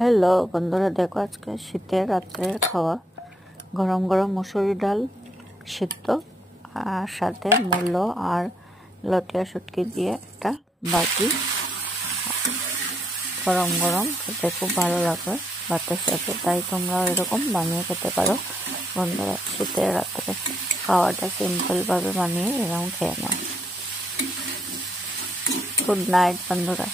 Hello বন্ধুরা, দেখো আজকে শীতের রাত্রের খাওয়া গরম গরম মুসুরি ডাল সিদ্ধ আর সাথে মূলো আর লটিয়া শুটকি দিয়ে একটা বাটি। গরম গরম খেতে খুব ভালো লাগে ভাতের সাথে, তাই তোমরাও এরকম বানিয়ে খেতে পারো বন্ধুরা। শীতের রাত্রে খাওয়াটা সিম্পলভাবে বানিয়ে এরকম খেয়ে নাও। গুড নাইট বন্ধুরা।